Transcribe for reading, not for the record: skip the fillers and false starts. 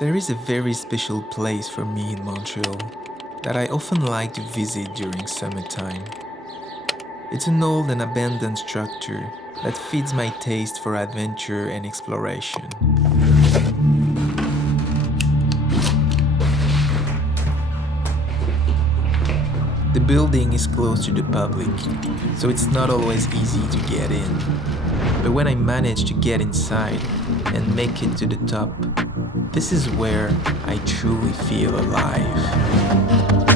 There is a very special place for me in Montreal that I often like to visit during summertime. It's an old and abandoned structure that feeds my taste for adventure and exploration. The building is close to the public, so it's not always easy to get in. But when I manage to get inside and make it to the top, this is where I truly feel alive.